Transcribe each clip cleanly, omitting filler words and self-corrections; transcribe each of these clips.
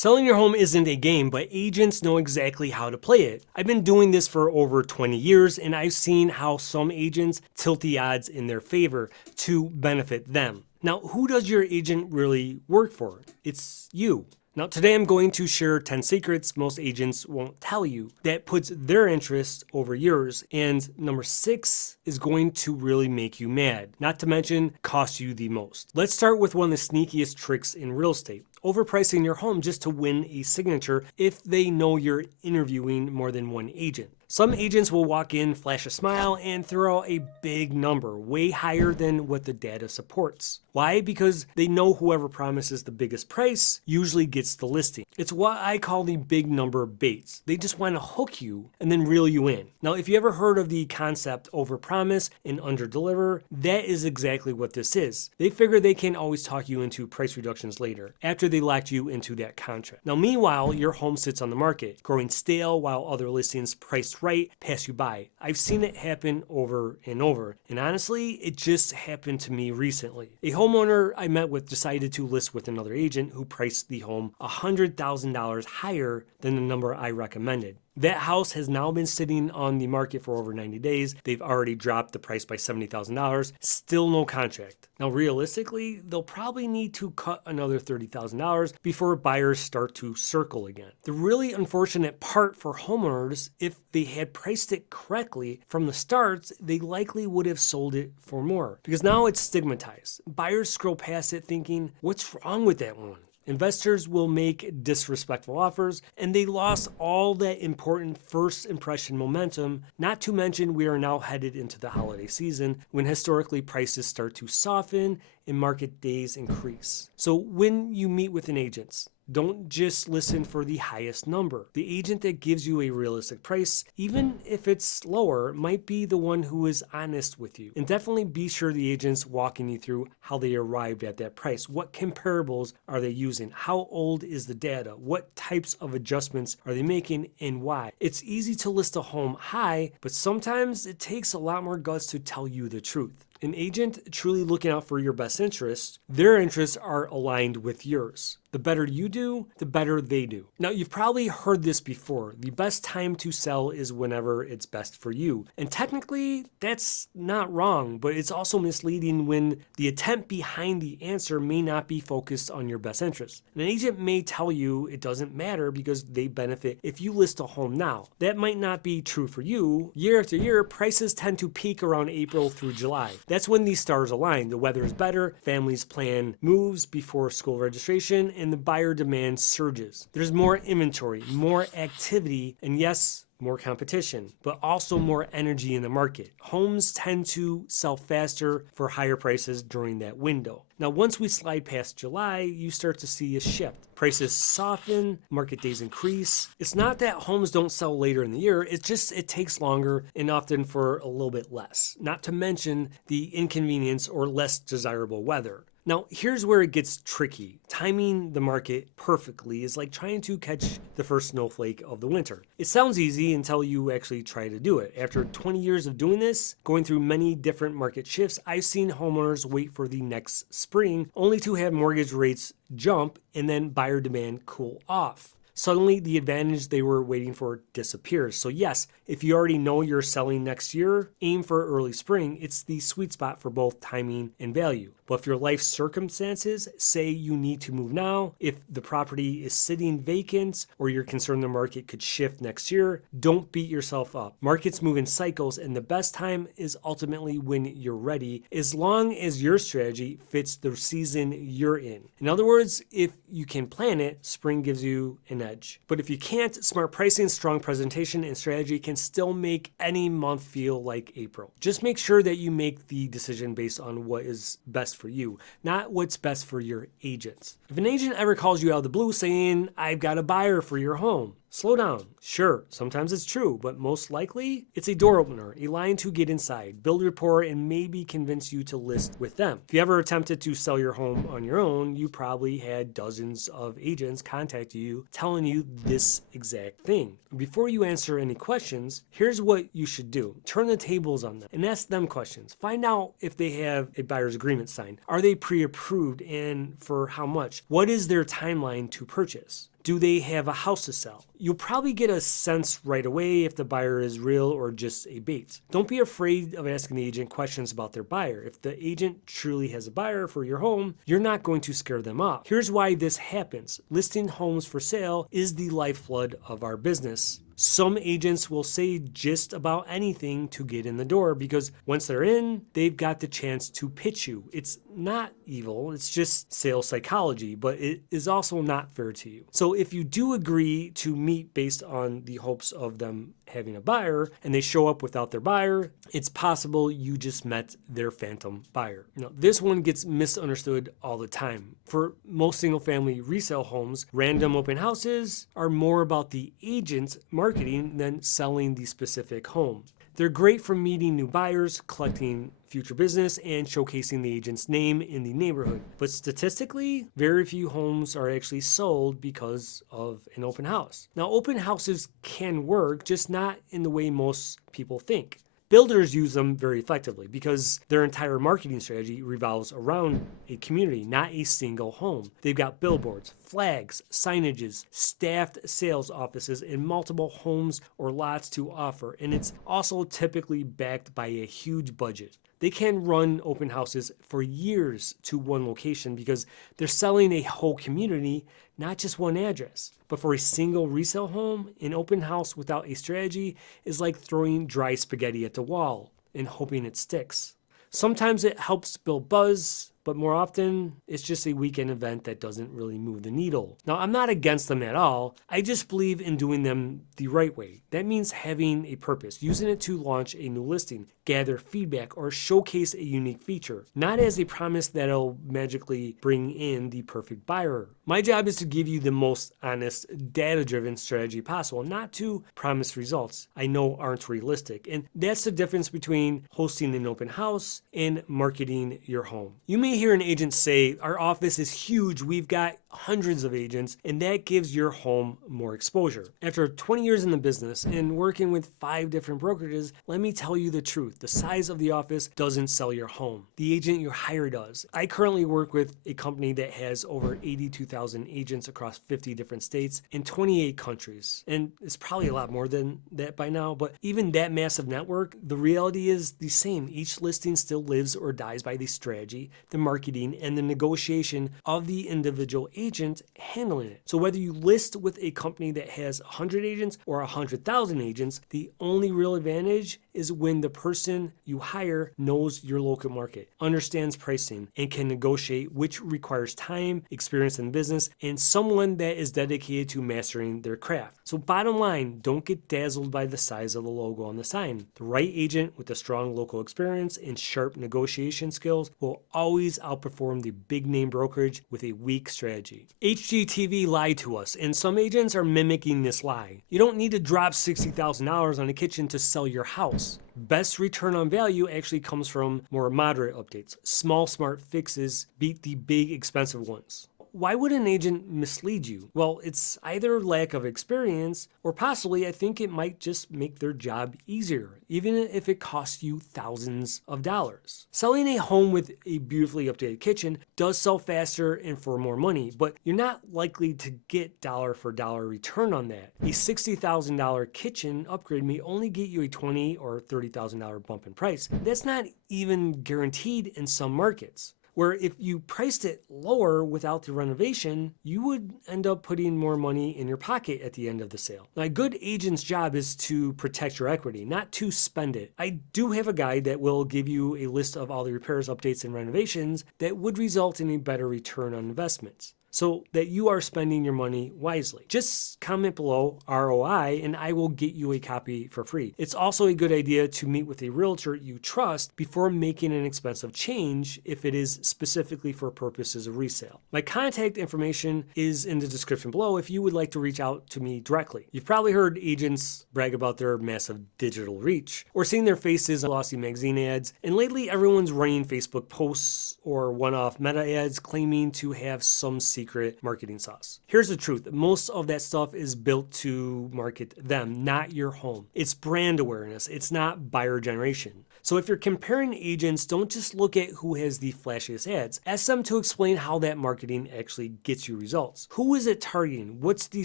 Selling your home isn't a game, but agents know exactly how to play it. I've been doing this for over 20 years, and I've seen how some agents tilt the odds in their favor to benefit them. Now, who does your agent really work for? It's you. Now, today I'm going to share 10 secrets most agents won't tell you that puts their interest over yours. And number 6 is going to really make you mad, not to mention cost you the most. Let's start with one of the sneakiest tricks in real estate. Overpricing your home just to win a signature if they know you're interviewing more than one agent. Some agents will walk in, flash a smile, and throw out a big number, way higher than what the data supports. Why? Because they know whoever promises the biggest price usually gets the listing. It's what I call the big number baits. They just want to hook you and then reel you in. Now, if you ever heard of the concept overpromise and underdeliver, that is exactly what this is. They figure they can always talk you into price reductions later, after they locked you into that contract. Now, meanwhile, your home sits on the market, growing stale while other listings priced right pass you by. I've seen it happen over and over, and honestly, it just happened to me recently. A homeowner I met with decided to list with another agent who priced the home $100,000 higher than the number I recommended. That house has now been sitting on the market for over 90 days. They've already dropped the price by $70,000. Still no contract. Now, realistically, they'll probably need to cut another $30,000 before buyers start to circle again. The really unfortunate part for homeowners, if they had priced it correctly from the start, they likely would have sold it for more. Because now it's stigmatized. Buyers scroll past it thinking, what's wrong with that one? Investors will make disrespectful offers, and they lost all that important first impression momentum, not to mention we are now headed into the holiday season when historically prices start to soften and market days increase. So when you meet with an agent, don't just listen for the highest number. The agent that gives you a realistic price, even if it's lower, might be the one who is honest with you. And definitely be sure the agent's walking you through how they arrived at that price. What comparables are they using? How old is the data? What types of adjustments are they making and why? It's easy to list a home high, but sometimes it takes a lot more guts to tell you the truth. An agent truly looking out for your best interests, their interests are aligned with yours. The better you do, the better they do. Now, you've probably heard this before. The best time to sell is whenever it's best for you. And technically, that's not wrong, but it's also misleading when the attempt behind the answer may not be focused on your best interest. An agent may tell you it doesn't matter because they benefit if you list a home now. That might not be true for you. Year after year, prices tend to peak around April through July. That's when these stars align. The weather is better, families plan moves before school registration, and the buyer demand surges. There's more inventory, more activity, and yes, more competition, but also more energy in the market. Homes tend to sell faster for higher prices during that window. Now, once we slide past July, you start to see a shift. Prices soften, market days increase. It's not that homes don't sell later in the year, it's just it takes longer and often for a little bit less. Not to mention the inconvenience or less desirable weather. Now, here's where it gets tricky. Timing the market perfectly is like trying to catch the first snowflake of the winter. It sounds easy until you actually try to do it. After 20 years of doing this, going through many different market shifts, I've seen homeowners wait for the next spring only to have mortgage rates jump and then buyer demand cool off. Suddenly, the advantage they were waiting for disappears. So yes, if you already know you're selling next year, aim for early spring. It's the sweet spot for both timing and value. But if your life circumstances say you need to move now, if the property is sitting vacant or you're concerned the market could shift next year, don't beat yourself up. Markets move in cycles, and the best time is ultimately when you're ready, as long as your strategy fits the season you're in. In other words, if you can plan it, spring gives you an edge. But if you can't, smart pricing, strong presentation, and strategy can still make any month feel like April. Just make sure that you make the decision based on what is best for you, not what's best for your agents. If an agent ever calls you out of the blue saying, I've got a buyer for your home, slow down. Sure, sometimes it's true, but most likely it's a door opener, a line to get inside, build rapport, and maybe convince you to list with them. If you ever attempted to sell your home on your own, you probably had dozens of agents contact you telling you this exact thing. Before you answer any questions, here's what you should do. Turn the tables on them and ask them questions. Find out if they have a buyer's agreement signed. Are they pre-approved and for how much? What is their timeline to purchase? Do they have a house to sell? You'll probably get a sense right away if the buyer is real or just a bait. Don't be afraid of asking the agent questions about their buyer. If the agent truly has a buyer for your home, you're not going to scare them off. Here's why this happens. Listing homes for sale is the lifeblood of our business. Some agents will say just about anything to get in the door because once they're in, they've got the chance to pitch you. It's not evil, it's just sales psychology, but it is also not fair to you. So if you do agree to meet based on the hopes of them having a buyer and they show up without their buyer, it's possible you just met their phantom buyer. Now, this one gets misunderstood all the time. For most single family resale homes, random open houses are more about the agent's marketing than selling the specific home. They're great for meeting new buyers, collecting future business, and showcasing the agent's name in the neighborhood. But statistically, very few homes are actually sold because of an open house. Now, open houses can work, just not in the way most people think. Builders use them very effectively because their entire marketing strategy revolves around a community, not a single home. They've got billboards, flags, signages, staffed sales offices, and multiple homes or lots to offer. And it's also typically backed by a huge budget. They can run open houses for years to one location because they're selling a whole community, not just one address. But for a single resale home, an open house without a strategy is like throwing dry spaghetti at the wall and hoping it sticks. Sometimes it helps build buzz, but more often it's just a weekend event that doesn't really move the needle. Now, I'm not against them at all. I just believe in doing them the right way. That means having a purpose, using it to launch a new listing, gather feedback, or showcase a unique feature, not as a promise that'll magically bring in the perfect buyer. My job is to give you the most honest, data-driven strategy possible, not to promise results I know aren't realistic. And that's the difference between hosting an open house and marketing your home. You may hear an agent say, our office is huge, we've got hundreds of agents, and that gives your home more exposure. After 20 years in the business and working with 5 different brokerages, let me tell you the truth. The size of the office doesn't sell your home. The agent you hire does. I currently work with a company that has over 82,000 agents across 50 different states in 28 countries. And it's probably a lot more than that by now, but even that massive network, the reality is the same. Each listing still lives or dies by the strategy, the marketing, and the negotiation of the individual agent handling it. So whether you list with a company that has 100 agents or 100,000 agents, the only real advantage is when the person you hire knows your local market, understands pricing, and can negotiate, which requires time, experience in business, and someone that is dedicated to mastering their craft. So bottom line, don't get dazzled by the size of the logo on the sign. The right agent with a strong local experience and sharp negotiation skills will always outperform the big name brokerage with a weak strategy. HGTV lied to us, and some agents are mimicking this lie. You don't need to drop $60,000 on a kitchen to sell your house. Best return on value actually comes from more moderate updates. Small, smart fixes beat the big, expensive ones. Why would an agent mislead you? Well, it's either lack of experience or possibly I think it might just make their job easier, even if it costs you thousands of dollars. Selling a home with a beautifully updated kitchen does sell faster and for more money, but you're not likely to get dollar for dollar return on that. A $60,000 kitchen upgrade may only get you a $20,000 or $30,000 bump in price. That's not even guaranteed in some markets, where if you priced it lower without the renovation, you would end up putting more money in your pocket at the end of the sale. Now, a good agent's job is to protect your equity, not to spend it. I do have a guide that will give you a list of all the repairs, updates, and renovations that would result in a better return on investments, so that you are spending your money wisely. Just comment below ROI and I will get you a copy for free. It's also a good idea to meet with a realtor you trust before making an expensive change if it is specifically for purposes of resale. My contact information is in the description below if you would like to reach out to me directly. You've probably heard agents brag about their massive digital reach or seen their faces on glossy magazine ads, and lately everyone's running Facebook posts or one-off meta ads claiming to have some secret marketing sauce. Here's the truth. Most of that stuff is built to market them, not your home. It's brand awareness. It's not buyer generation. So if you're comparing agents, don't just look at who has the flashiest ads. Ask them to explain how that marketing actually gets you results. Who is it targeting? What's the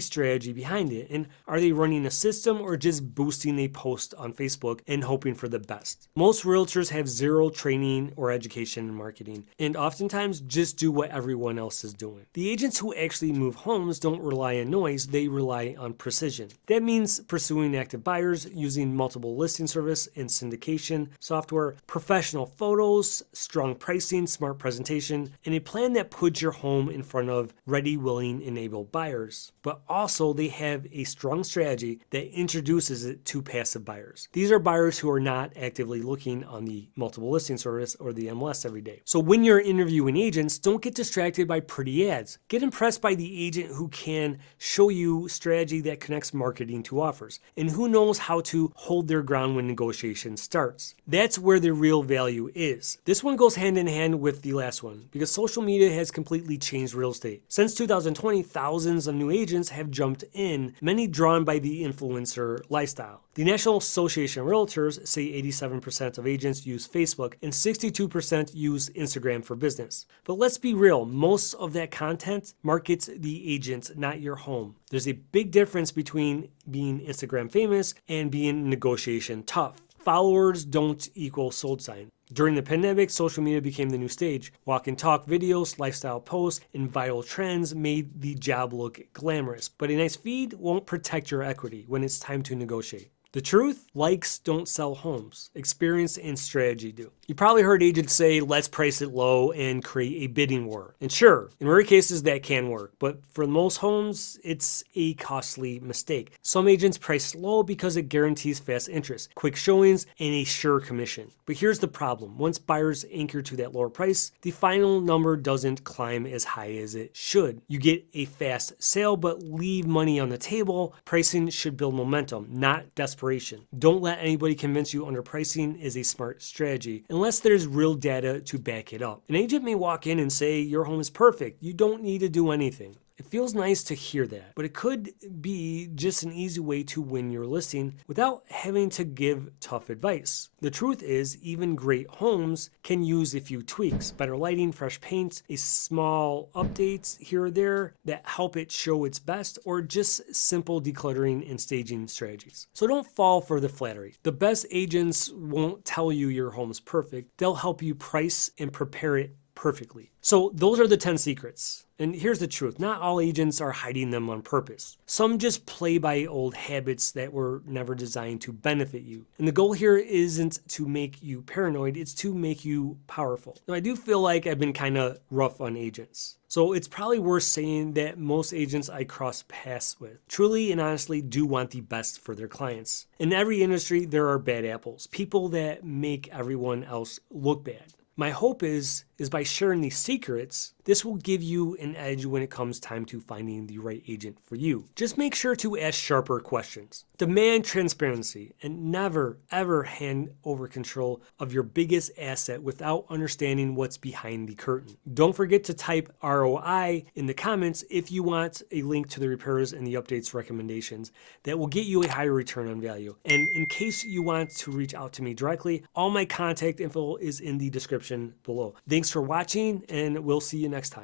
strategy behind it? And are they running a system or just boosting a post on Facebook and hoping for the best? Most realtors have zero training or education in marketing, and oftentimes just do what everyone else is doing. The agents who actually move homes don't rely on noise, they rely on precision. That means pursuing active buyers, using multiple listing service and syndication software, professional photos, strong pricing, smart presentation, and a plan that puts your home in front of ready, willing, and able buyers. But also they have a strong strategy that introduces it to passive buyers. These are buyers who are not actively looking on the multiple listing service or the MLS every day. So when you're interviewing agents, don't get distracted by pretty ads. Get impressed by the agent who can show you strategy that connects marketing to offers and who knows how to hold their ground when negotiation starts. That's where the real value is. This one goes hand in hand with the last one because social media has completely changed real estate. Since 2020, thousands of new agents have jumped in, many drawn by the influencer lifestyle. The National Association of Realtors say 87% of agents use Facebook and 62% use Instagram for business. But let's be real, most of that content markets the agent, not your home. There's a big difference between being Instagram famous and being negotiation tough. Followers don't equal sold sign. During the pandemic, social media became the new stage. Walk and talk videos, lifestyle posts, and viral trends made the job look glamorous. But a nice feed won't protect your equity when it's time to negotiate. The truth? Likes don't sell homes. Experience and strategy do. You probably heard agents say, let's price it low and create a bidding war. And sure, in rare cases that can work, but for most homes, it's a costly mistake. Some agents price low because it guarantees fast interest, quick showings, and a sure commission. But here's the problem. Once buyers anchor to that lower price, the final number doesn't climb as high as it should. You get a fast sale, but leave money on the table. Pricing should build momentum, not desperation. Don't let anybody convince you underpricing is a smart strategy, unless there's real data to back it up. An agent may walk in and say, your home is perfect. You don't need to do anything. It feels nice to hear that, but it could be just an easy way to win your listing without having to give tough advice. The truth is, even great homes can use a few tweaks, better lighting, fresh paint, a small updates here or there that help it show its best, or just simple decluttering and staging strategies. So don't fall for the flattery. The best agents won't tell you your home's perfect. They'll help you price and prepare it perfectly. So those are the 10 secrets. And here's the truth. Not all agents are hiding them on purpose. Some just play by old habits that were never designed to benefit you. And the goal here isn't to make you paranoid, it's to make you powerful. Now, I do feel like I've been kind of rough on agents. So it's probably worth saying that most agents I cross paths with truly and honestly do want the best for their clients. In every industry, there are bad apples, people that make everyone else look bad. My hope is by sharing these secrets, this will give you an edge when it comes time to finding the right agent for you. Just make sure to ask sharper questions. Demand transparency and never, ever hand over control of your biggest asset without understanding what's behind the curtain. Don't forget to type ROI in the comments if you want a link to the repairs and the updates recommendations that will get you a higher return on value. And in case you want to reach out to me directly, all my contact info is in the description below. Thanks for watching, and we'll see you next time.